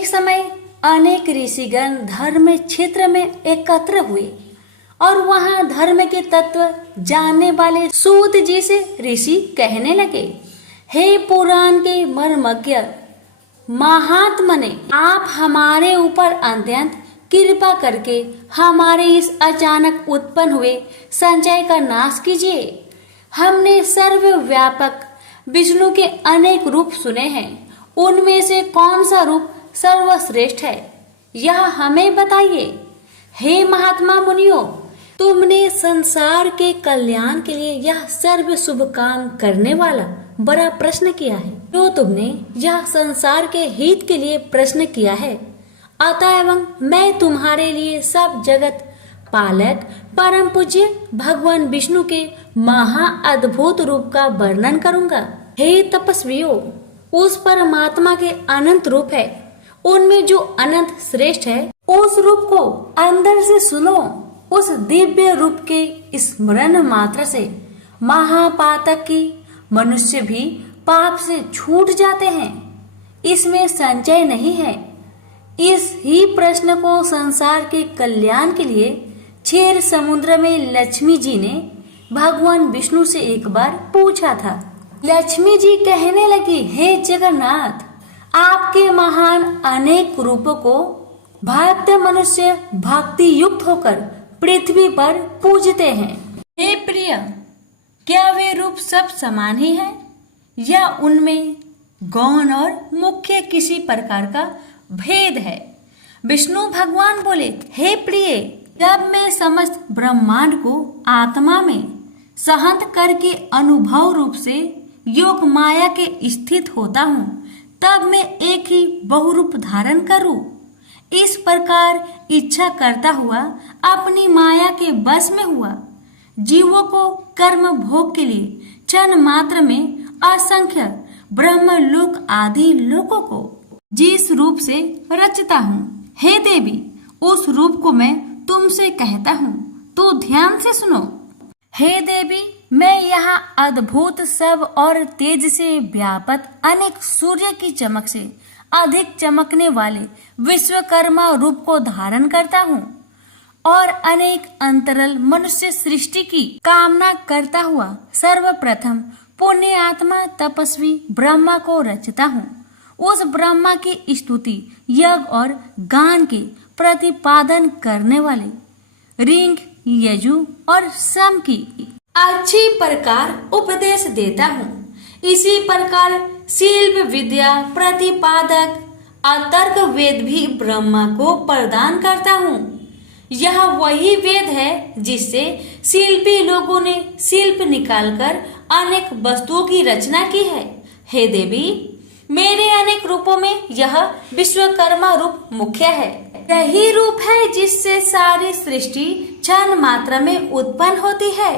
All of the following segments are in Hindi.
एक समय अनेक ऋषिगण धर्म क्षेत्र में एकत्र हुए और वहां धर्म के तत्व जानने वाले सूत जी से ऋषि कहने लगे, हे पुराण के मर्मज्ञ महात्मने, आप हमारे ऊपर अत्यंत कृपा करके हमारे इस अचानक उत्पन्न हुए संचय का नाश कीजिए। हमने सर्वव्यापक विष्णु के अनेक रूप सुने हैं, उनमें से कौन सा रूप सर्वश्रेष्ठ है, यह हमें बताइए। हे महात्मा मुनियों, तुमने संसार के कल्याण के लिए यह सर्व शुभ काम करने वाला बड़ा प्रश्न किया है। जो तुमने यह संसार के हित के लिए प्रश्न किया है, अतएव मैं तुम्हारे लिए सब जगत पालक परम पूज्य भगवान विष्णु के महा अद्भुत रूप का वर्णन करूंगा। हे तपस्वियों, उस परमात्मा के अनंत रूप है, उनमें जो अनंत श्रेष्ठ है, उस रूप को अंदर से सुनो। उस दिव्य रूप के स्मरण मात्र से महापातक की मनुष्य भी पाप से छूट जाते हैं, इसमें संचय नहीं है। इस ही प्रश्न को संसार के कल्याण के लिए क्षीर समुद्र में लक्ष्मी जी ने भगवान विष्णु से एक बार पूछा था। लक्ष्मी जी कहने लगी, हे जगन्नाथ, आपके महान अनेक रूपों को भक्त मनुष्य भक्ति युक्त होकर पृथ्वी पर पूजते हैं। हे प्रिय, क्या वे रूप सब समान ही हैं या उनमें गौण और मुख्य किसी प्रकार का भेद है? विष्णु भगवान बोले, हे प्रिय, जब मैं समस्त ब्रह्मांड को आत्मा में सहंत करके अनुभव रूप से योग माया के स्थित होता हूँ, तब मैं एक ही बहुरूप धारण करूं। इस प्रकार इच्छा करता हुआ अपनी माया के बस में हुआ जीवों को कर्म भोग के लिए क्षण मात्र में असंख्य ब्रह्म लोक आदि लोकों को जिस रूप से रचता हूँ, हे देवी, उस रूप को मैं तुमसे कहता हूँ, तो ध्यान से सुनो। हे देवी, मैं यहाँ अद्भुत सब और तेज से व्यापक अनेक सूर्य की चमक से अधिक चमकने वाले विश्वकर्मा रूप को धारण करता हूँ और अनेक अंतरल मनुष्य सृष्टि की कामना करता हुआ सर्वप्रथम पुण्य आत्मा तपस्वी ब्रह्मा को रचता हूँ। उस ब्रह्मा की स्तुति यज्ञ और गान के प्रतिपादन करने वाले ऋग यजु और सम की अच्छी प्रकार उपदेश देता हूँ। इसी प्रकार शिल्प विद्या प्रतिपादक अतर्क वेद भी ब्रह्मा को प्रदान करता हूँ। यह वही वेद है जिससे शिल्पी लोगों ने शिल्प निकालकर अनेक वस्तुओं की रचना की है। हे देवी, मेरे अनेक रूपों में यह विश्वकर्मा रूप मुख्य है। यही रूप है जिससे सारी सृष्टि क्षण मात्र में उत्पन्न होती है।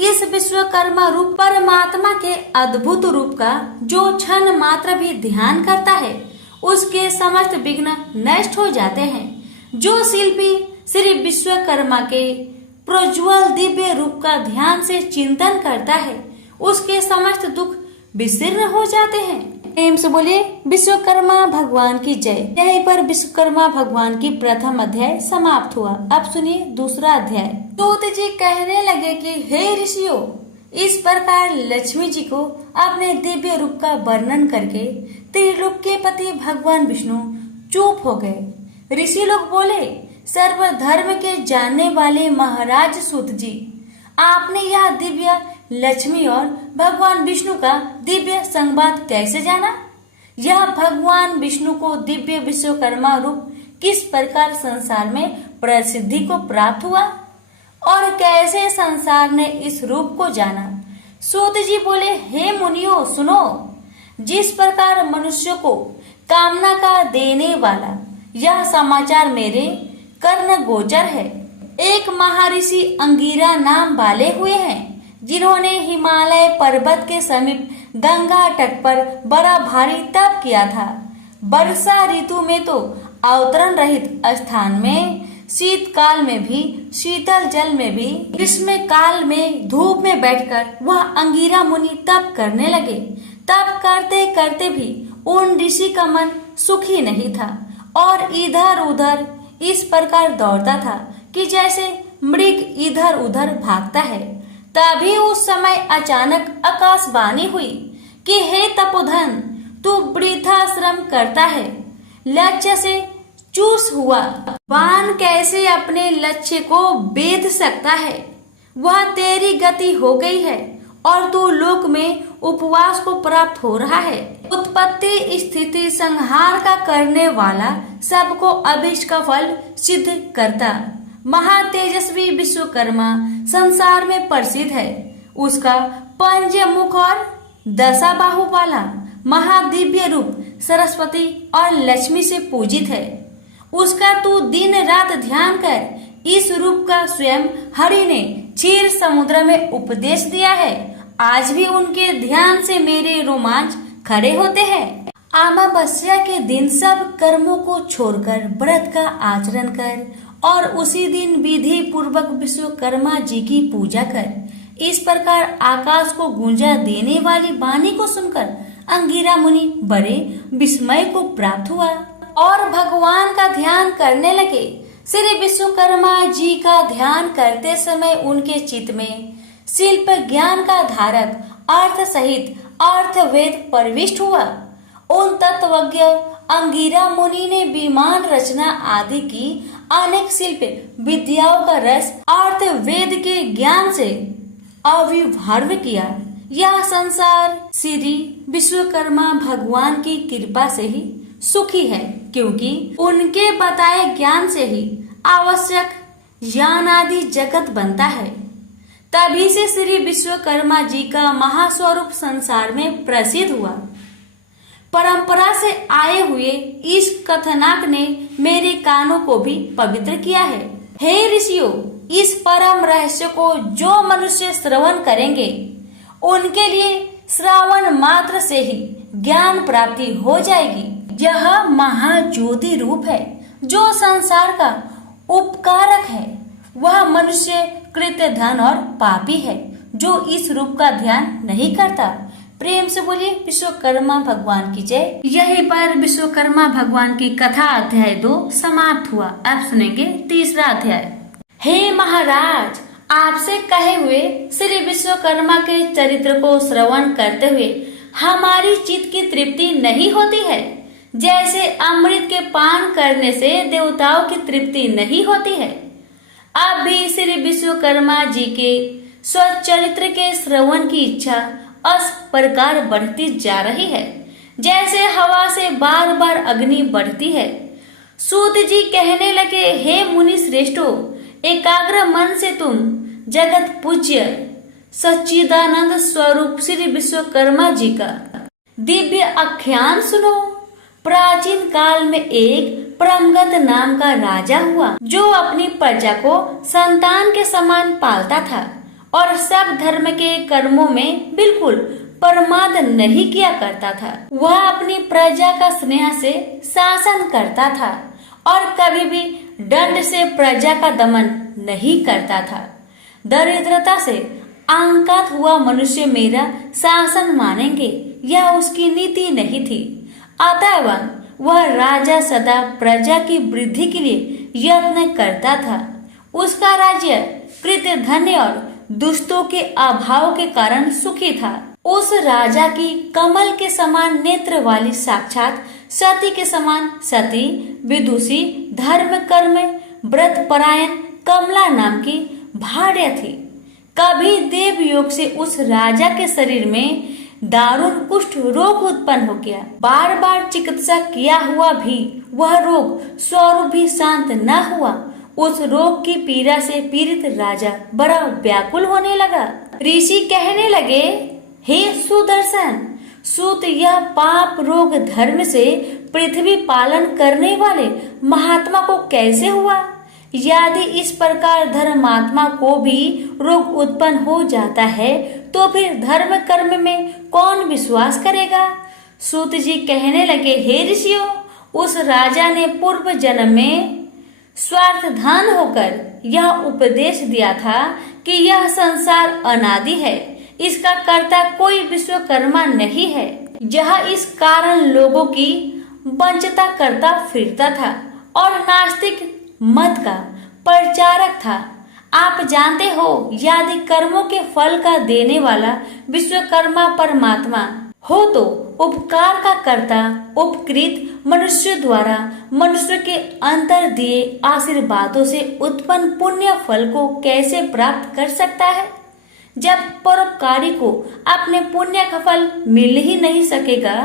इस विश्वकर्मा रूप परमात्मा के अद्भुत रूप का जो क्षण मात्र भी ध्यान करता है, उसके समस्त विघ्न नष्ट हो जाते हैं। जो शिल्पी श्री विश्वकर्मा के प्रज्वल दिव्य रूप का ध्यान से चिंतन करता है, उसके समस्त दुख विशीर्ण हो जाते हैं। प्रेम से बोलिए विश्वकर्मा भगवान की जय। यहीं पर विश्वकर्मा भगवान की प्रथम अध्याय समाप्त हुआ। अब सुनिए दूसरा अध्याय। सूत जी कहने लगे कि हे ऋषियों, इस प्रकार लक्ष्मी जी को अपने दिव्य रूप का वर्णन करके त्रिलोक के पति भगवान विष्णु चुप हो गए। ऋषि लोग बोले, सर्वधर्म के जानने वाले महाराज सूत जी, आपने यह दिव्य लक्ष्मी और भगवान विष्णु का दिव्य संवाद कैसे जाना? यह भगवान विष्णु को दिव्य विश्वकर्मा रूप किस प्रकार संसार में प्रसिद्धि को प्राप्त हुआ और कैसे संसार ने इस रूप को जाना? सूत जी बोले, हे मुनियों सुनो, जिस प्रकार मनुष्य को कामना का देने वाला यह समाचार मेरे कर्ण गोचर है। एक महर्षि अंगिरा नाम वाले हुए हैं, जिन्होंने हिमालय पर्वत के समीप गंगा तट पर बड़ा भारी तप किया था। वर्षा ऋतु में तो अवतरण रहित स्थान में, शीतकाल में भी, शीतल जल में भी, ग्रीष्म काल में धूप में बैठकर वह अंगिरा मुनि तप करने लगे। तप करते करते भी उन ऋषि का मन सुखी नहीं था और इधर उधर इस प्रकार दौड़ता था कि जैसे मृग इधर उधर भागता है। तभी उस समय अचानक आकाशवाणी हुई कि हे तपोधन, तू वृथा श्रम करता है, लक्ष्य से चूस हुआ। बाण कैसे अपने लक्ष्य को भेद सकता है? वह तेरी गति हो गई है और तू लोक में उपवास को प्राप्त हो रहा है। उत्पत्ति स्थिति संहार का करने वाला सबको अभीष्ट का फल सिद्ध करता महातेजस्वी विश्वकर्मा संसार में प्रसिद्ध है। उसका पंच मुख और दशा बाहु वाला महादिव्य रूप सरस्वती और लक्ष्मी से पूजित है। उसका तू दिन रात ध्यान कर। इस रूप का स्वयं हरि ने क्षीर समुद्र में उपदेश दिया है। आज भी उनके ध्यान से मेरे रोमांच खड़े होते हैं। अमावस्या के दिन सब कर्मों को छोड़कर व्रत का आचरण कर और उसी दिन विधि पूर्वक विश्वकर्मा जी की पूजा कर। इस प्रकार आकाश को गूंजा देने वाली वाणी को सुनकर अंगिरा मुनि बड़े विस्मय को प्राप्त हुआ और भगवान का ध्यान करने लगे। श्री विश्वकर्मा जी का ध्यान करते समय उनके चित्त में शिल्प ज्ञान का धारक अर्थ सहित अर्थ वेद प्रविष्ट हुआ। उन तत्वज्ञ अंगिरा मुनि ने विमान रचना आदि की अनेक शिल्प विद्याओं का रस अर्थ वेद के ज्ञान से अविभार्व किया। यह संसार श्री विश्वकर्मा भगवान की कृपा से ही सुखी है, क्योंकि उनके बताए ज्ञान से ही आवश्यक ज्ञान आदि जगत बनता है। तभी से श्री विश्वकर्मा जी का महास्वरूप संसार में प्रसिद्ध हुआ। परंपरा से आए हुए इस कथनाक ने मेरे कानों को भी पवित्र किया है। हे ऋषियों, इस परम रहस्य को जो मनुष्य श्रवण करेंगे उनके लिए श्रावण मात्र से ही ज्ञान प्राप्ति हो जाएगी। यह महाज्योति रूप है जो संसार का उपकारक है। वह मनुष्य कृत्य धन और पापी है जो इस रूप का ध्यान नहीं करता। प्रेम से बोलिए विश्वकर्मा भगवान की जय। यहीं पर विश्वकर्मा भगवान की कथा अध्याय 2 समाप्त हुआ। अब सुनेंगे तीसरा अध्याय। हे महाराज, आपसे कहे हुए श्री विश्वकर्मा के चरित्र को श्रवण करते हुए हमारी चित्त की तृप्ति नहीं होती है। जैसे अमृत के पान करने से देवताओं की तृप्ति नहीं होती है। अब भी श्री विश्वकर्मा जी के स्वचरित्र के श्रवण की इच्छा इस प्रकार बढ़ती जा रही है जैसे हवा से बार बार अग्नि बढ़ती है। सूत जी कहने लगे, हे मुनि श्रेष्ठो, एकाग्र मन से तुम जगत पूज्य सच्चिदानंद स्वरूप श्री विश्वकर्मा जी का दिव्य आख्यान सुनो। प्राचीन काल में एक परमगत नाम का राजा हुआ जो अपनी प्रजा को संतान के समान पालता था और सब धर्म के कर्मों में बिल्कुल प्रमाद नहीं किया करता था। वह अपनी प्रजा का स्नेह से शासन करता था और कभी भी दंड से प्रजा का दमन नहीं करता था। दरिद्रता से आंकात हुआ मनुष्य मेरा शासन मानेंगे, यह उसकी नीति नहीं थी। अतः वह राजा सदा प्रजा की वृद्धि के लिए यत्न करता था। उसका राज्य कृत्य धन्य और दुष्टों के अभाव के कारण सुखी था। उस राजा की कमल के समान नेत्र वाली साक्षात सती के समान सती, विदुषी, धर्म कर्म व्रत परायण कमला नाम की भार्या थी। कभी देव योग से उस राजा के शरीर में दारुण कुष्ठ रोग उत्पन्न हो गया। बार बार चिकित्सा किया हुआ भी वह रोग स्वरूप भी शांत न हुआ। उस रोग की पीड़ा से पीड़ित राजा बड़ा व्याकुल होने लगा। ऋषि कहने लगे, हे सुदर्शन सूत, यह पाप रोग धर्म से पृथ्वी पालन करने वाले महात्मा को कैसे हुआ? यदि इस प्रकार धर्मात्मा को भी रोग उत्पन्न हो जाता है तो फिर धर्म कर्म में कौन विश्वास करेगा? सूत जी कहने लगे, हे ऋषियों, उस राजा ने पूर्व जन्म में स्वार्थधान होकर यह उपदेश दिया था कि यह संसार अनादि है, इसका कर्ता कोई विश्वकर्मा नहीं है। यह इस कारण लोगों की वंचिता करता फिरता था और नास्तिक मत का प्रचारक था। आप जानते हो, यदि कर्मों के फल का देने वाला विश्वकर्मा परमात्मा हो तो उपकार का कर्ता उपकृत मनुष्य द्वारा मनुष्य के अंतर दिए आशीर्वादों से उत्पन्न पुण्य फल को कैसे प्राप्त कर सकता है? जब परोपकारी को अपने पुण्य का फल मिल ही नहीं सकेगा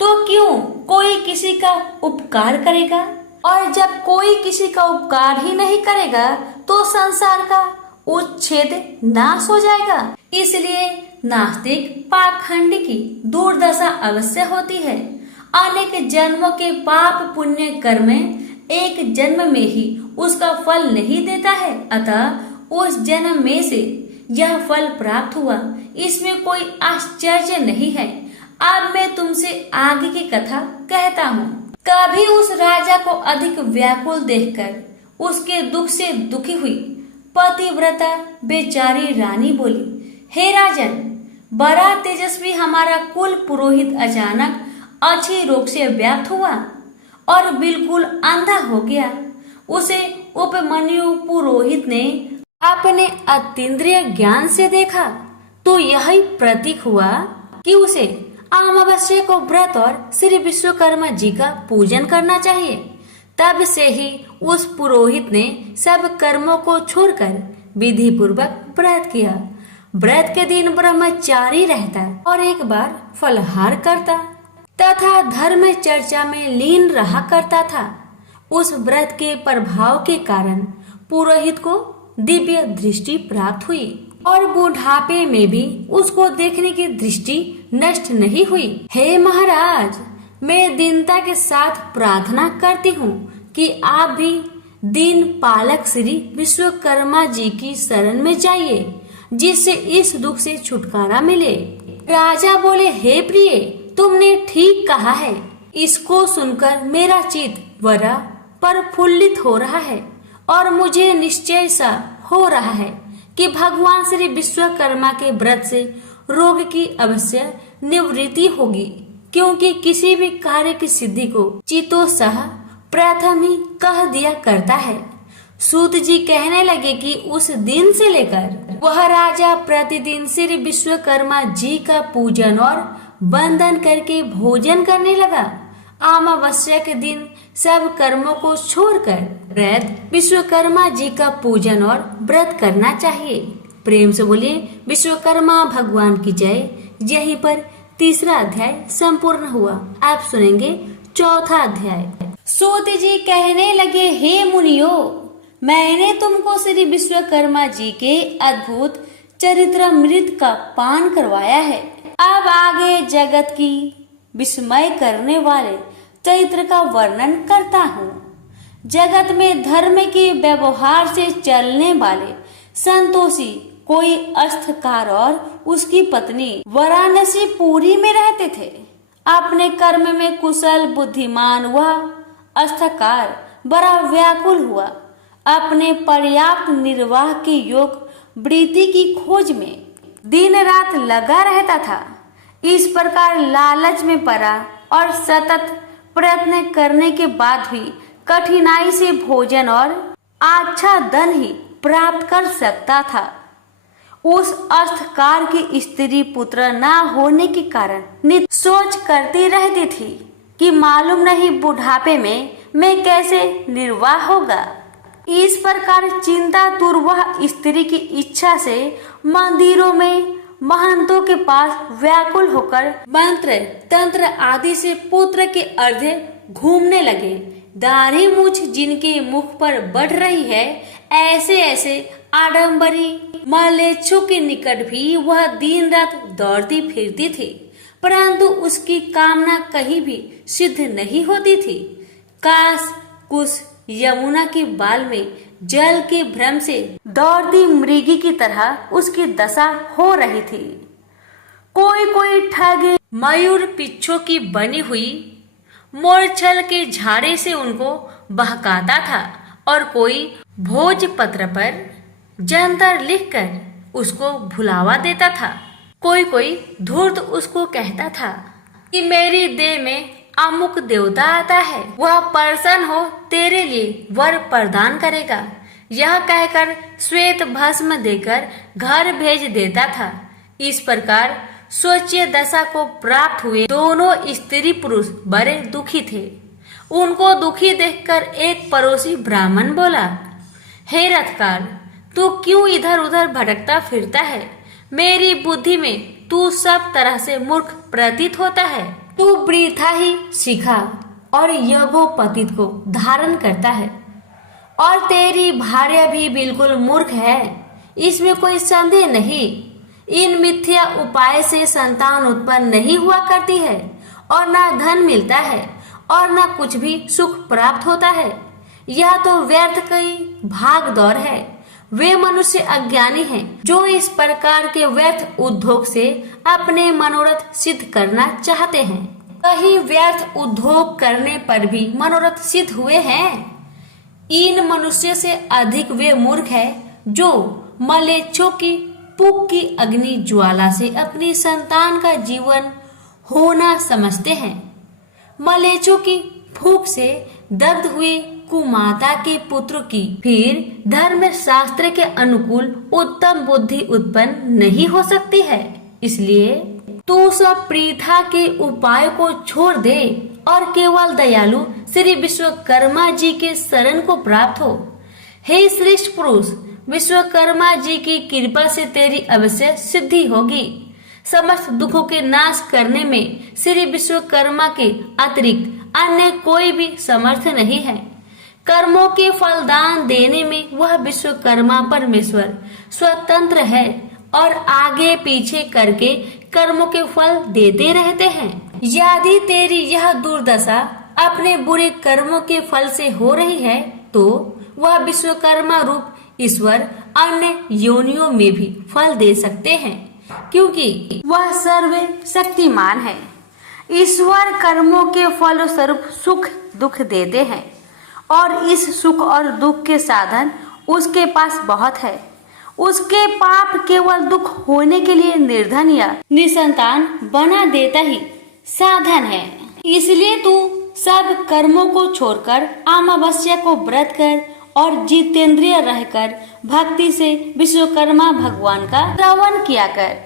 तो क्यों कोई किसी का उपकार करेगा? और जब कोई किसी का उपकार ही नहीं करेगा तो संसार का उच्छेद नाश हो जाएगा। इसलिए नास्तिक पाखंड की दुर्दशा अवश्य होती है। अनेक जन्मों के पाप पुण्य कर्म एक जन्म में ही उसका फल नहीं देता है, अतः उस जन्म में से यह फल प्राप्त हुआ, इसमें कोई आश्चर्य नहीं है। अब मैं तुमसे आगे की कथा कहता हूँ। कभी उस राजा को अधिक व्याकुल देखकर उसके दुख से दुखी हुई पतिव्रता बेचारी रानी बोली, हे राजन, बड़ा तेजस्वी हमारा कुल पुरोहित अचानक अच्छी रोग से व्याप्त हुआ और बिल्कुल अंधा हो गया। उसे उपमन्यु पुरोहित ने अपने अतीन्द्रिय ज्ञान से देखा तो यही प्रतीक हुआ कि उसे अमावस्या को व्रत और श्री विश्वकर्मा जी का पूजन करना चाहिए। तब से ही उस पुरोहित ने सब कर्मों को छोड़कर विधि पूर्वक व्रत किया। व्रत के दिन ब्रह्मचारी रहता और एक बार फलाहार करता तथा धर्म चर्चा में लीन रहा करता था। उस व्रत के प्रभाव के कारण पुरोहित को दिव्य दृष्टि प्राप्त हुई और बुढ़ापे में भी उसको देखने की दृष्टि नष्ट नहीं हुई। हे महाराज, मैं दीनता के साथ प्रार्थना करती हूँ कि आप भी दीन पालक श्री विश्वकर्मा जी की शरण में जाइए, जिससे इस दुख से छुटकारा मिले। राजा बोले, हे प्रिय, तुमने ठीक कहा है। इसको सुनकर मेरा चित्त बड़ा प्रफुल्लित हो रहा है और मुझे निश्चय सा हो रहा है कि भगवान श्री विश्वकर्मा के व्रत से रोग की अवश्य निवृत्ति होगी, क्योंकि किसी भी कार्य की सिद्धि को चितोत्साह प्रथम ही कह दिया करता है। सूत जी कहने लगे कि उस दिन से लेकर वह राजा प्रतिदिन श्री विश्वकर्मा जी का पूजन और वंदन करके भोजन करने लगा। अमावस्या के दिन सब कर्मों को छोड़कर व्रत विश्वकर्मा जी का पूजन और व्रत करना चाहिए। प्रेम से बोलिए विश्वकर्मा भगवान की जय। यहीं पर तीसरा अध्याय संपूर्ण हुआ। आप सुनेंगे चौथा अध्याय। सूत जी कहने लगे, हे मुनियो, मैंने तुमको श्री विश्वकर्मा जी के अद्भुत चरित्रामृत का पान करवाया है। अब आगे जगत की विस्मय करने वाले चरित्र का वर्णन करता हूँ। जगत में धर्म के व्यवहार से चलने वाले संतोषी कोई अस्थकार और उसकी पत्नी वाराणसी पुरी में रहते थे। अपने कर्म में कुशल बुद्धिमान वह अस्थकार बड़ा व्याकुल हुआ। अपने पर्याप्त निर्वाह के योग वृत्ति की खोज में दिन रात लगा रहता था। इस प्रकार लालच में पड़ा और सतत प्रयत्न करने के बाद भी कठिनाई से भोजन और अच्छा धन ही प्राप्त कर सकता था। उस अस्थकार की स्त्री पुत्र न होने के कारण नित सोच करती रहती थी कि मालूम नहीं बुढ़ापे में मैं कैसे निर्वाह होगा। इस प्रकार चिंता वह स्त्री की इच्छा से मंदिरों में महंतों के पास व्याकुल होकर मंत्र तंत्र आदि से पुत्र के अर्घ्य घूमने लगे। दाढ़ी मूछ जिनके मुख पर बढ़ रही है, ऐसे ऐसे आडंबरी मलेच्छु के निकट भी वह दिन रात दौड़ती फिरती थी, परंतु उसकी कामना कहीं भी सिद्ध नहीं होती थी। काश कुश यमुना के बाल में जल के भ्रम से दौड़ती मृगी की तरह उसकी दशा हो रही थी। कोई कोई ठग मयूर पिच्छों की बनी हुई मोरछल के झाड़े से उनको बहकाता था और कोई भोजपत्र पर जंतर लिखकर उसको भुलावा देता था। कोई कोई धूर्त उसको कहता था कि मेरी देह में अमुक देवता आता है, वह प्रसन्न हो तेरे लिए वर प्रदान करेगा। यह कहकर श्वेत भस्म देकर घर भेज देता था। इस प्रकार स्वच्छ दशा को प्राप्त हुए दोनों स्त्री पुरुष बड़े दुखी थे। उनको दुखी देखकर एक पड़ोसी ब्राह्मण बोला, हे रथकार, तू क्यों इधर उधर भटकता फिरता है? मेरी बुद्धि में तू सब तरह से मूर्ख प्रतीत होता है। तू वृथा ही सीखा और यज्ञोपवीत को धारण करता है, और तेरी भार्या भी बिल्कुल मूर्ख है, इसमें कोई संदेह नहीं। इन मिथ्या उपाय से संतान उत्पन्न नहीं हुआ करती है, और ना धन मिलता है, और ना कुछ भी सुख प्राप्त होता है। यह तो व्यर्थ की भाग दौड़ है। वे मनुष्य अज्ञानी हैं जो इस प्रकार के व्यर्थ उद्योग से अपने मनोरथ सिद्ध करना चाहते हैं। कहीं व्यर्थ उद्योग करने पर भी मनोरथ सिद्ध हुए हैं। इन मनुष्य से अधिक वे मूर्ख है जो मलेच्छों की पुक की अग्नि ज्वाला से अपनी संतान का जीवन होना समझते हैं। मलेच्छों की फूंक से दग्ध हुए कुमाता के पुत्र की फिर धर्म शास्त्र के अनुकूल उत्तम बुद्धि उत्पन्न नहीं हो सकती है। इसलिए तू सब प्रीथा के उपाय को छोड़ दे और केवल दयालु श्री विश्वकर्मा जी के शरण को प्राप्त हो। हे श्रेष्ठ पुरुष, विश्वकर्मा जी की कृपा से तेरी अवश्य सिद्धि होगी। समस्त दुखों के नाश करने में श्री विश्वकर्मा के अतिरिक्त अन्य कोई भी समर्थ नहीं है। कर्मों के फलदान देने में वह विश्वकर्मा परमेश्वर स्वतंत्र है और आगे पीछे करके कर्मों के फल देते रहते हैं। यदि तेरी यह दुर्दशा अपने बुरे कर्मों के फल से हो रही है तो वह विश्वकर्मा रूप ईश्वर अन्य योनियों में भी फल दे सकते हैं, क्योंकि वह सर्व शक्तिमान है। ईश्वर कर्मों के फल स्वरूप सुख दुख देते हैं, और इस सुख और दुख के साधन उसके पास बहुत है। उसके पाप केवल दुख होने के लिए निर्धन या निसंतान बना देता ही साधन है। इसलिए तू सब कर्मों को छोड़कर अमावस्या को व्रत कर और जितेंद्रिय रहकर भक्ति से विश्वकर्मा भगवान का श्रवण किया कर।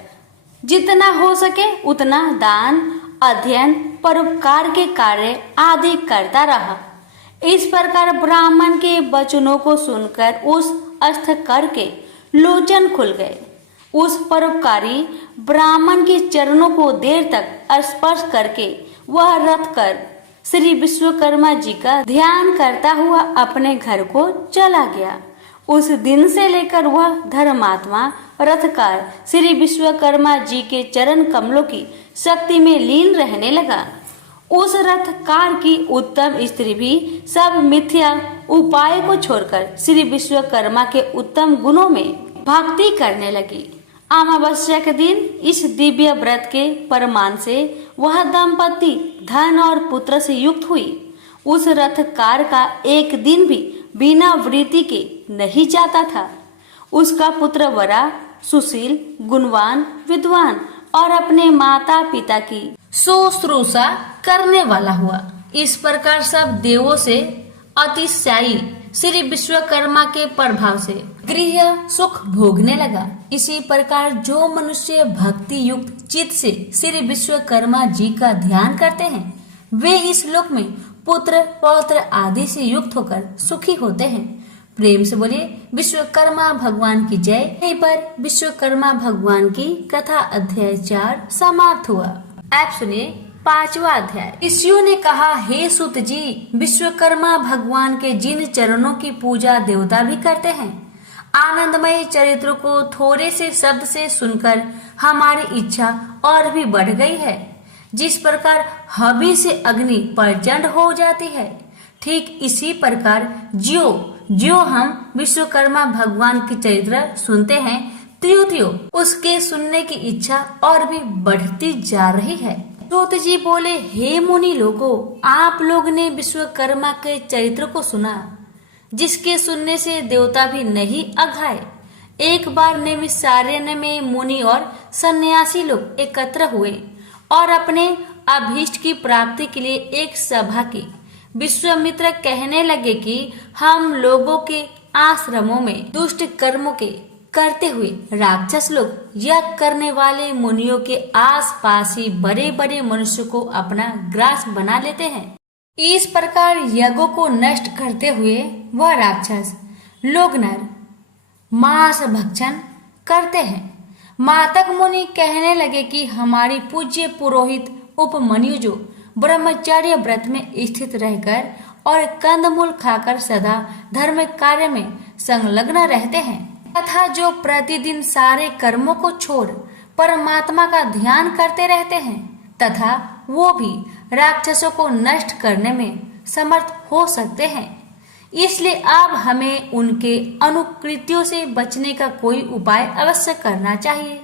जितना हो सके उतना दान, अध्ययन, परोपकार के कार्य आदि करता रहा। इस प्रकार ब्राह्मण के वचनों को सुनकर उस अस्थ करके लोचन खुल गए। उस परोपकारी ब्राह्मण के चरणों को देर तक स्पर्श करके वह रथ कर श्री विश्वकर्मा जी का ध्यान करता हुआ अपने घर को चला गया। उस दिन से लेकर वह धर्मात्मा रथकार श्री विश्वकर्मा जी के चरण कमलों की शक्ति में लीन रहने लगा। उस रथकार की उत्तम स्त्री भी सब मिथ्या उपाय को छोड़कर श्री विश्वकर्मा के उत्तम गुणों में भक्ति करने लगी। अमावस्या के दिन इस दिव्य व्रत के परमान से वह दंपति धन और पुत्र से युक्त हुई। उस रथकार का एक दिन भी बिना वृत्ति के नहीं जाता था। उसका पुत्र बड़ा सुशील, गुणवान, विद्वान और अपने माता पिता की शुश्रूषा करने वाला हुआ। इस प्रकार सब देवों से अतिशयी श्री विश्वकर्मा के प्रभाव से गृह सुख भोगने लगा। इसी प्रकार जो मनुष्य भक्ति युक्त चित्त से श्री विश्वकर्मा जी का ध्यान करते हैं वे इस लोक में पुत्र पौत्र आदि से युक्त होकर सुखी होते हैं। प्रेम से बोलिए विश्वकर्मा भगवान की जय। यहीं पर विश्वकर्मा भगवान की कथा अध्याय 4 समाप्त हुआ। आप सुनिए 5वां अध्याय। ऋषियों ने कहा, हे सुत जी, विश्वकर्मा भगवान के जिन चरणों की पूजा देवता भी करते हैं, आनंदमय चरित्र को थोड़े से शब्द से सुनकर हमारी इच्छा और भी बढ़ गई है। जिस प्रकार हवि से अग्नि प्रचंड हो जाती है, ठीक इसी प्रकार ज्यो हम विश्वकर्मा भगवान की चरित्र सुनते हैं, त्यों त्यों उसके सुनने की इच्छा और भी बढ़ती जा रही है। सूत जी बोले, हे मुनि लोगों, आप लोग ने विश्वकर्मा के चरित्र को सुना, जिसके सुनने से देवता भी नहीं अघाए। एक बार नैमिषारण्य में मुनि और सन्यासी लोग एकत्र हुए और अपने अभीष्ट की प्राप्ति के लिए एक सभा की। विश्वामित्र कहने लगे कि हम लोगों के आश्रमों में दुष्ट कर्मों के करते हुए राक्षस लोग यज्ञ करने वाले मुनियों के आसपास ही बड़े बड़े मनुष्य को अपना ग्रास बना लेते हैं। इस प्रकार यज्ञों को नष्ट करते हुए वह राक्षस लोग नर मांस भक्षण करते हैं। मातक मुनि कहने लगे कि हमारी पूज्य पुरोहित उपमन्यु जो ब्रह्मचर्य व्रत में स्थित रहकर और कंदमूल खाकर सदा धर्म कार्य में संलग्न रहते हैं तथा जो प्रतिदिन सारे कर्मों को छोड़ परमात्मा का ध्यान करते रहते हैं तथा वो भी राक्षसों को नष्ट करने में समर्थ हो सकते हैं, इसलिए अब हमें उनके अनुकृत्यों से बचने का कोई उपाय अवश्य करना चाहिए।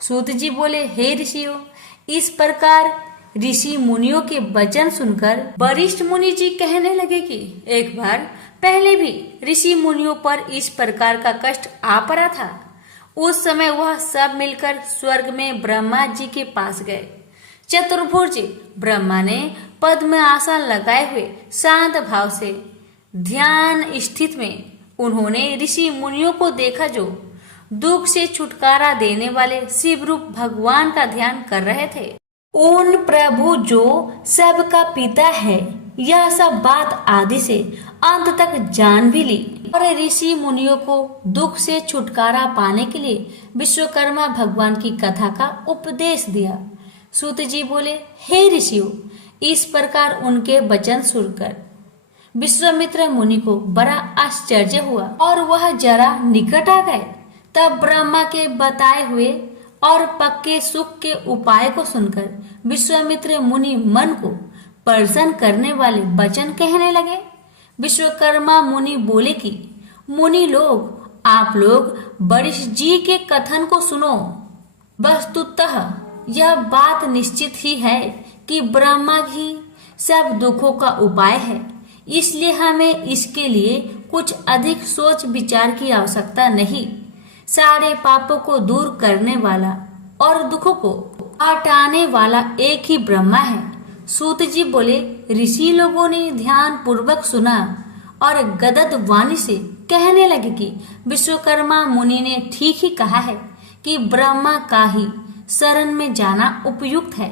सूत जी बोले, हे ऋषियों, इस प्रकार ऋषि मुनियों के वचन सुनकर वरिष्ठ मुनि जी कहने लगे कि एक बार पहले भी ऋषि मुनियों पर इस प्रकार का कष्ट आ पड़ा था। उस समय वह सब मिलकर स्वर्ग में ब्रह्मा जी के पास गए। चतुर्भुज ब्रह्मा ने पद्म आसन लगाए हुए शांत भाव से ध्यान स्थित में उन्होंने ऋषि मुनियों को देखा जो दुख से छुटकारा देने वाले शिव रूप भगवान का ध्यान कर रहे थे। उन प्रभु जो सबका पिता है यह सब बात आदि से अंत तक जान भी ली और ऋषि मुनियों को दुख से छुटकारा पाने के लिए विश्वकर्मा भगवान की कथा का उपदेश दिया। सूत जी बोले, हे ऋषियों, इस प्रकार उनके वचन सुनकर विश्वामित्र मुनि को बड़ा आश्चर्य हुआ और वह जरा निकट आ गए। तब ब्रह्मा के बताए हुए और पक्के सुख के उपाय को सुनकर विश्वामित्र मुनि मन को प्रसन्न करने वाले वचन कहने लगे। विश्वकर्मा मुनि बोले कि मुनि लोग, आप लोग वरिष्ठ जी के कथन को सुनो। वस्तुतः यह बात निश्चित ही है कि ब्रह्मा ही सब दुखों का उपाय है, इसलिए हमें इसके लिए कुछ अधिक सोच विचार की आवश्यकता नहीं। सारे पापों को दूर करने वाला और दुखों को हटाने वाला एक ही ब्रह्मा है। सूत जी बोले, ऋषि लोगों ने ध्यान पूर्वक सुना और गदगद वाणी से कहने लगे कि विश्वकर्मा मुनि ने ठीक ही कहा है कि ब्रह्मा का ही शरण में जाना उपयुक्त है।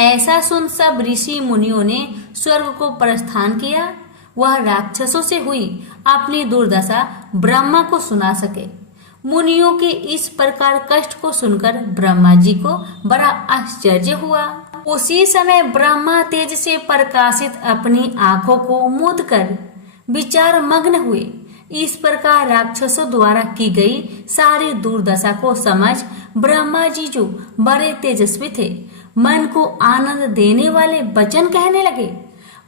ऐसा सुन सब ऋषि मुनियों ने स्वर्ग को प्रस्थान किया। वह राक्षसों से हुई अपनी दुर्दशा ब्रह्मा को सुना सके। मुनियों के इस प्रकार कष्ट को सुनकर ब्रह्मा जी को बड़ा आश्चर्य हुआ। उसी समय ब्रह्मा तेज से प्रकाशित अपनी आंखों को मूंद कर विचार मग्न हुए। इस प्रकार राक्षसों द्वारा की गई सारी दुर्दशा को समझ ब्रह्मा जी जो बड़े तेजस्वी थे, मन को आनंद देने वाले वचन कहने लगे।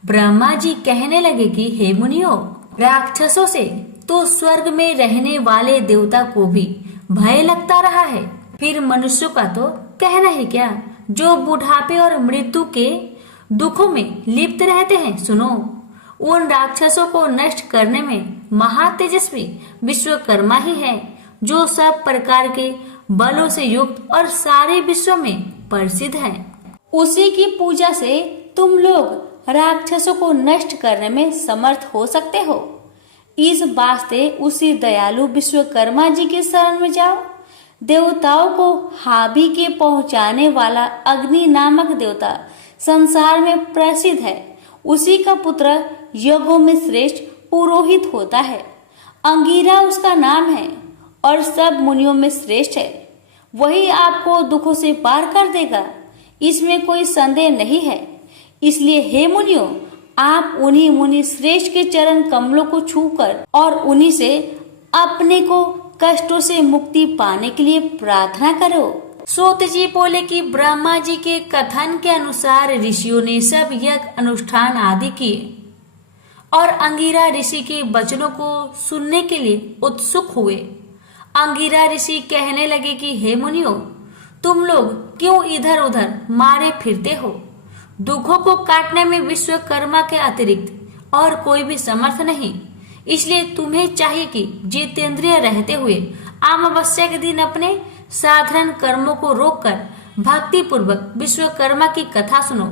ब्रह्मा जी कहने लगे कि हे मुनियों, राक्षसों से तो स्वर्ग में रहने वाले देवता को भी भय लगता रहा है, फिर मनुष्यों का तो कहना ही क्या, जो बुढ़ापे और मृत्यु के दुखों में लिप्त रहते हैं। सुनो, उन राक्षसों को नष्ट करने में महातेजस्वी विश्वकर्मा ही है, जो सब प्रकार के बलों से युक्त और सारे विश्व में प्रसिद्ध है। उसी की पूजा से तुम लोग राक्षसों को नष्ट करने में समर्थ हो सकते हो। इस वास्ते उसी दयालु विश्वकर्मा जी के शरण में जाओ। देवताओं को हावी के पहुंचाने वाला अग्नि नामक देवता संसार में प्रसिद्ध है। उसी का पुत्र यज्ञों में श्रेष्ठ पुरोहित होता है। अंगिरा उसका नाम है और सब मुनियों में श्रेष्ठ है। वही आपको दुखों से पार कर देगा, इसमें कोई संदेह नहीं है। इसलिए हे मुनियों, आप उन्हीं मुनि श्रेष्ठ के चरण कमलों को छूकर और उन्हीं से अपने को कष्टों से मुक्ति पाने के लिए प्रार्थना करो। सूत जी बोले कि ब्रह्मा जी के कथन के अनुसार ऋषियों ने सब यज्ञ अनुष्ठान आदि किए और अंगिरा ऋषि के वचनों को सुनने के लिए उत्सुक हुए। अंगिरा ऋषि कहने लगे कि हे मुनियों, तुम लोग क्यों इधर उधर मारे फिरते हो? दुखों को काटने में विश्वकर्मा के अतिरिक्त और कोई भी समर्थ नहीं। इसलिए तुम्हें चाहिए कि जितेंद्रिय रहते हुए अमावस्या के दिन अपने साधारण कर्मों को रोककर भक्ति पूर्वक विश्वकर्मा की कथा सुनो,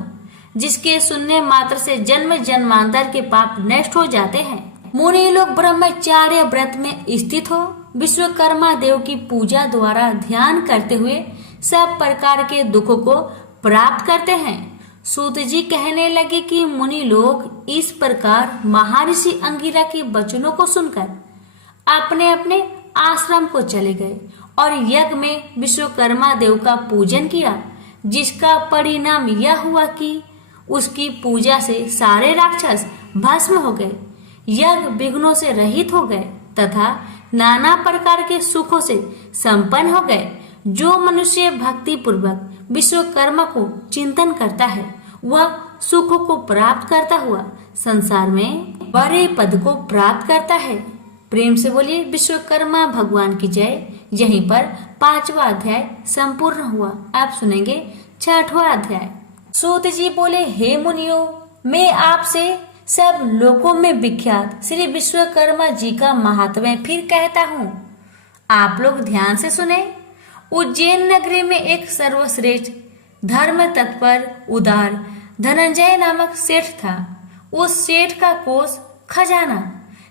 जिसके सुनने मात्र से जन्म जन्मांतर के पाप नष्ट हो जाते हैं। मुनि लोग ब्रह्मचार्य व्रत में स्थित हो विश्वकर्मा देव की पूजा द्वारा ध्यान करते हुए सब प्रकार के दुखों को प्राप्त करते हैं। सूत जी कहने लगे कि मुनि लोग इस प्रकार महर्षि अंगिरा के वचनों को सुनकर अपने अपने आश्रम को चले गए और यज्ञ में विश्वकर्मा देव का पूजन किया, जिसका परिणाम यह हुआ कि उसकी पूजा से सारे राक्षस भस्म हो गए, यज्ञ विघ्नों से रहित हो गए तथा नाना प्रकार के सुखों से संपन्न हो गए। जो मनुष्य भक्ति पूर्वक विश्वकर्मा को चिंतन करता है वह सुखों को प्राप्त करता हुआ संसार में बड़े पद को प्राप्त करता है। प्रेम से बोलिए विश्वकर्मा भगवान की जय। यहीं पर 5वां अध्याय संपूर्ण हुआ। आप सुनेंगे 6वां अध्याय। सूत जी बोले, हे मुनियों, मैं आपसे सब लोकों में विख्यात श्री विश्वकर्मा जी का महात्म्य फिर कहता हूँ। आप लोग ध्यान से सुने। उज्जैन नगरी में एक सर्वश्रेष्ठ धर्म तत्पर उदार धनंजय नामक सेठ था। उस सेठ का कोष खजाना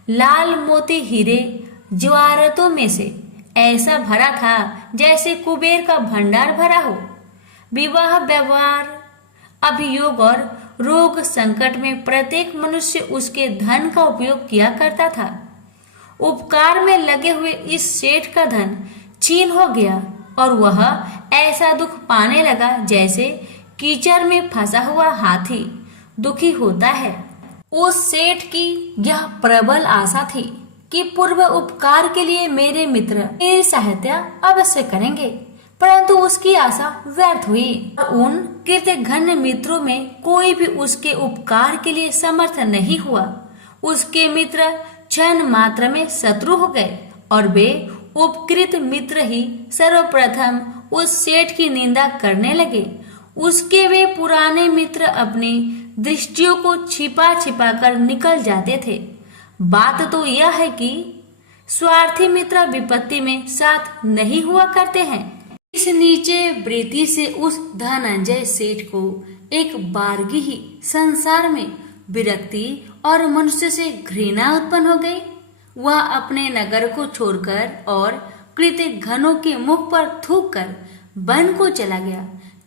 लाल मोती हीरे जवाहरातों में से ऐसा भरा था जैसे कुबेर का भंडार भरा हो। विवाह व्यवहार अभियोग और रोग संकट में प्रत्येक मनुष्य उसके धन का उपयोग किया करता था। उपकार में लगे हुए इस सेठ का धन छीन हो गया और वह ऐसा दुख पाने लगा जैसे कीचड़ में फंसा हुआ हाथी दुखी होता है। उस सेठ की यह प्रबल आशा थी कि पूर्व उपकार के लिए मेरे मित्र मेरी सहायता अवश्य करेंगे, परंतु उसकी आशा व्यर्थ हुई। उन कृतघ्न मित्रों में कोई भी उसके उपकार के लिए समर्थ नहीं हुआ। उसके मित्र क्षण मात्र में शत्रु हो गए और वे उपकृत मित्र ही सर्वप्रथम उस सेठ की निंदा करने लगे। उसके वे पुराने मित्र अपनी दृष्टियों को छिपा छिपा कर निकल जाते थे। बात तो यह है कि स्वार्थी मित्र विपत्ति में साथ नहीं हुआ करते हैं। इस नीचे वृत्ति से उस धनंजय सेठ को एक बारगी ही संसार में विरक्ति और मनुष्य से घृणा उत्पन्न हो गई। वह अपने नगर को छोड़कर और कृतघ्नों के मुख पर थूक कर वन को चला गया।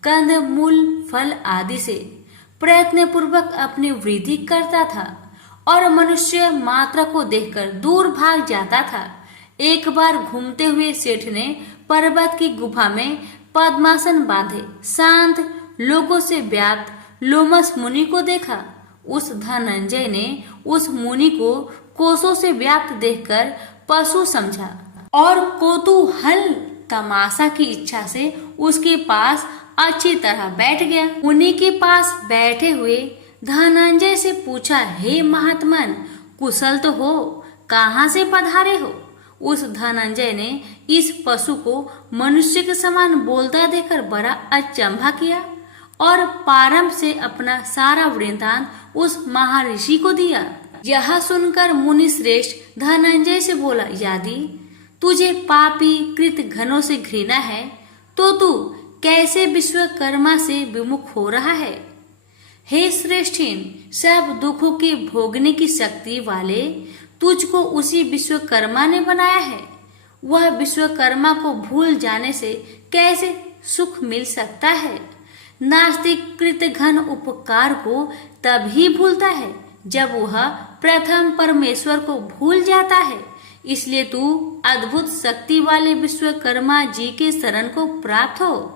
कंद मूल फल आदि से प्रयत्न पूर्वक अपनी वृद्धि करता था और मनुष्य मात्रा को देखकर दूर भाग जाता था। एक बार घूमते हुए सेठ ने पर्वत की गुफा में पद्मासन बांधे शांत लोगों से व्याप्त लोमस मुनि को देखा। उस धनंजय ने उस मुनि को कोसों से व्याप्त देखकर पशु समझा और कौतूहल तमाशा की इच्छा से उसके पास अच्छी तरह बैठ गया। मुनि के पास बैठे हुए धनंजय से पूछा, हे महात्मन, कुशल तो हो, कहाँ से पधारे हो? उस धनंजय ने इस पशु को मनुष्य के समान बोलता देखकर बड़ा अचंभा किया और प्रारंभ से अपना सारा वृत्तांत उस महर्षि को दिया। यह सुनकर मुनि श्रेष्ठ धनंजय से बोला, यदि तुझे पापी कृतघ्नों से घृणा है तो तू कैसे विश्वकर्मा से विमुख हो रहा है? हे श्रेष्ठीन, सब दुखों के भोगने की शक्ति वाले तुझको उसी विश्वकर्मा ने बनाया है। वह विश्वकर्मा को भूल जाने से कैसे सुख मिल सकता है? नास्तिक कृतघ्न उपकार को तभी भूलता है जब वह प्रथम परमेश्वर को भूल जाता है। इसलिए तू अद्भुत शक्ति वाले विश्वकर्मा जी के शरण को प्राप्त हो।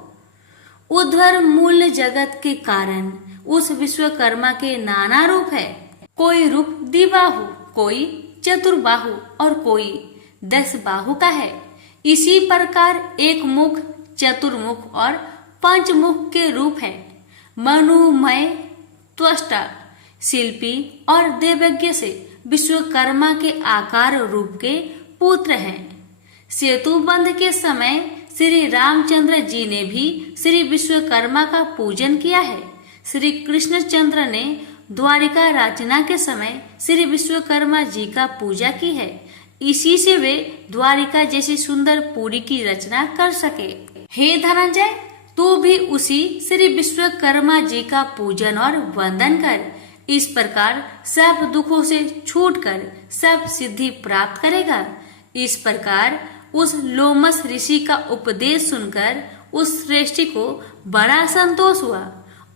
उद्धर मूल जगत के कारण उस विश्वकर्मा के नाना रूप है। कोई रूप द्विबाहु, कोई चतुर्बाहु और कोई 10 बाहु का है। इसी प्रकार एक मुख, चतुर्मुख और पंचमुख के रूप है। मनुमय, त्वष्टा, शिल्पी और देवज्ञ से विश्वकर्मा के आकार रूप के पुत्र हैं। सेतु बंध के समय श्री रामचंद्र जी ने भी श्री विश्वकर्मा का पूजन किया है। श्री कृष्णचंद्र ने द्वारिका रचना के समय श्री विश्वकर्मा जी का पूजा की है। इसी से वे द्वारिका जैसी सुंदर पुरी की रचना कर सके। हे धनंजय, तू भी उसी श्री विश्वकर्मा जी का पूजन और वंदन कर। इस प्रकार सब दुखों से छूटकर सब सिद्धि प्राप्त करेगा। इस प्रकार उस लोमस ऋषि का उपदेश सुनकर उस श्रेष्ठी को बड़ा संतोष हुआ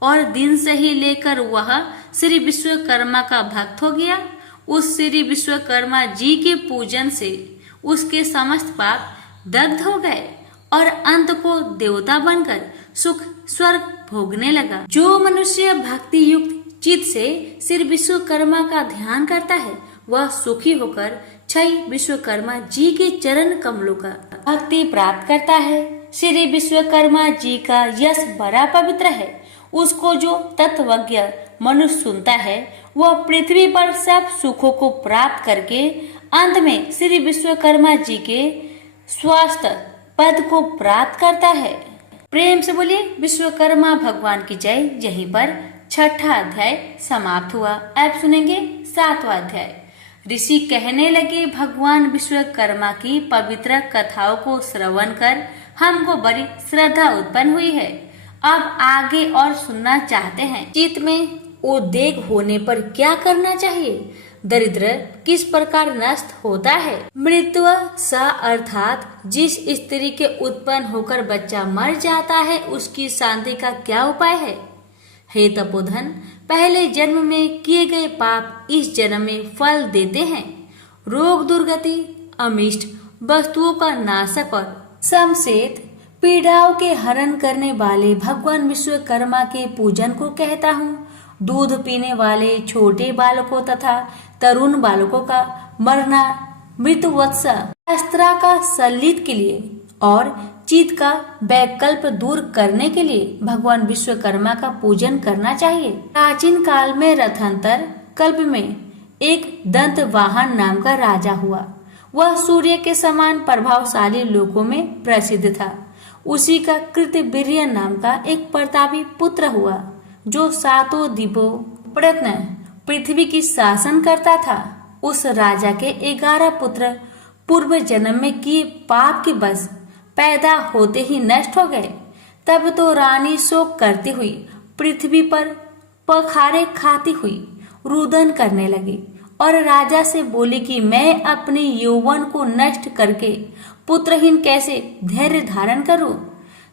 और दिन से ही लेकर वह श्री विश्वकर्मा का भक्त हो गया। उस श्री विश्वकर्मा जी के पूजन से उसके समस्त पाप दग्ध हो गए और अंत को देवता बनकर सुख स्वर्ग भोगने लगा। जो मनुष्य भक्ति युक्त चित्त से श्री विश्वकर्मा का ध्यान करता है वह सुखी होकर क्षय विश्वकर्मा जी के चरण कमलों का भक्ति प्राप्त करता है। श्री विश्वकर्मा जी का यश बड़ा पवित्र है। उसको जो तत्वज्ञ मनुष्य सुनता है वह पृथ्वी पर सब सुखों को प्राप्त करके अंत में श्री विश्वकर्मा जी के स्वास्थ्य पद को प्राप्त करता है। प्रेम से बोलिए विश्वकर्मा भगवान की जय। यहीं पर 6ठा अध्याय समाप्त हुआ। अब सुनेंगे 7वां अध्याय। ऋषि कहने लगे, भगवान विश्वकर्मा की पवित्र कथाओं को श्रवण कर हमको बड़ी श्रद्धा उत्पन्न हुई है। अब आगे और सुनना चाहते हैं। चित्त में उद्वेग होने पर क्या करना चाहिए? दरिद्र किस प्रकार नष्ट होता है? मृत्यु सा अर्थात जिस स्त्री के उत्पन्न होकर बच्चा मर जाता है उसकी शांति का क्या उपाय है? हे तपोधन, पहले जन्म में किए गए पाप इस जन्म में फल देते हैं। रोग दुर्गति, अमिष्ट वस्तुओं का नाशक और समसेत पीड़ाओं के हरण करने वाले भगवान विश्वकर्मा के पूजन को कहता हूँ। दूध पीने वाले छोटे बालकों तथा तरुण बालकों का मरना मृत्युवत्सा अस्त्रा का सल्लित के लिए और चित्त का वैकल्प दूर करने के लिए भगवान विश्वकर्मा का पूजन करना चाहिए। प्राचीन काल में रथांतर कल्प में एक दंत वाहन नाम का राजा हुआ। वह सूर्य के समान प्रभावशाली लोगों में प्रसिद्ध था। उसी का कृतवीर्य नाम का एक प्रतापी पुत्र हुआ जो 7 द्वीपों प्रयत्न पृथ्वी की शासन करता था। उस राजा के 11 पुत्र पूर्व जन्म में किए पाप के बस पैदा होते ही नष्ट हो गए। तब तो रानी शोक करती हुई पृथ्वी पर पखारे खाती हुई रुदन करने लगी और राजा से बोली कि मैं अपने यौवन को नष्ट करके पुत्रहीन कैसे धैर्य धारण करूं।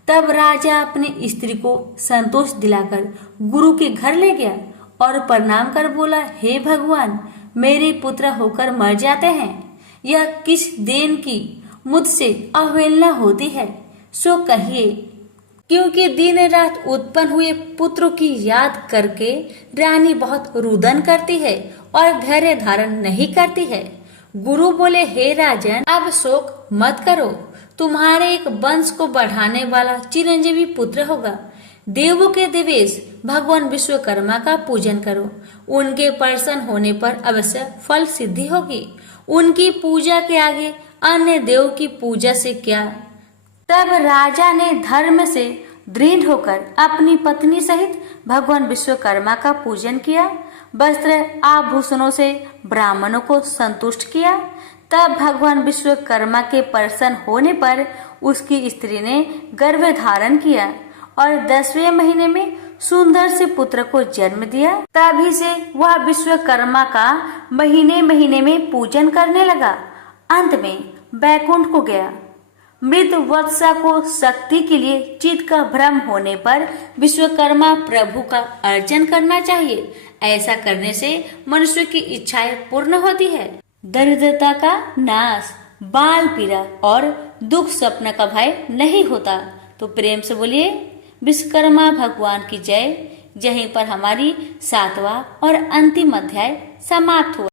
तब राजा अपनी स्त्री को संतोष दिलाकर गुरु के घर ले गया और प्रणाम कर बोला, हे भगवान, मेरे पुत्र होकर मर जाते हैं। यह किस देन की मुझसे अवहेलना होती है, सो कहिए। क्योंकि दिन रात उत्पन्न हुए पुत्रों की याद करके रानी बहुत रुदन करती है और धैर्य धारण नहीं करती है। गुरु बोले, हे राजन, अब शोक मत करो। तुम्हारे एक वंश को बढ़ाने वाला चिरंजीवी पुत्र होगा। देवों के देवेश भगवान विश्वकर्मा का पूजन करो। उनके प्रसन्न होने पर अवश्य फल सिद्धि होगी। उनकी पूजा के आगे अन्य देव की पूजा से क्या। तब राजा ने धर्म से दृढ़ होकर अपनी पत्नी सहित भगवान विश्वकर्मा का पूजन किया। वस्त्र आभूषणों से ब्राह्मणों को संतुष्ट किया। तब भगवान विश्वकर्मा के प्रसन्न होने पर उसकी स्त्री ने गर्भ धारण किया और 10वें महीने में सुंदर से पुत्र को जन्म दिया। तभी से वह विश्वकर्मा का महीने महीने में पूजन करने लगा। अंत में बैकुंठ को गया। मृत वत्सा को शक्ति के लिए चित्त का भ्रम होने पर विश्वकर्मा प्रभु का अर्चन करना चाहिए। ऐसा करने से मनुष्य की इच्छाएं पूर्ण होती है। दरिद्रता का नाश, बाल पीड़ा और दुख स्वप्न का भय नहीं होता। तो प्रेम से बोलिए विश्वकर्मा भगवान की जय। यहीं पर हमारी 7वां और अंतिम अध्याय समाप्त हुआ।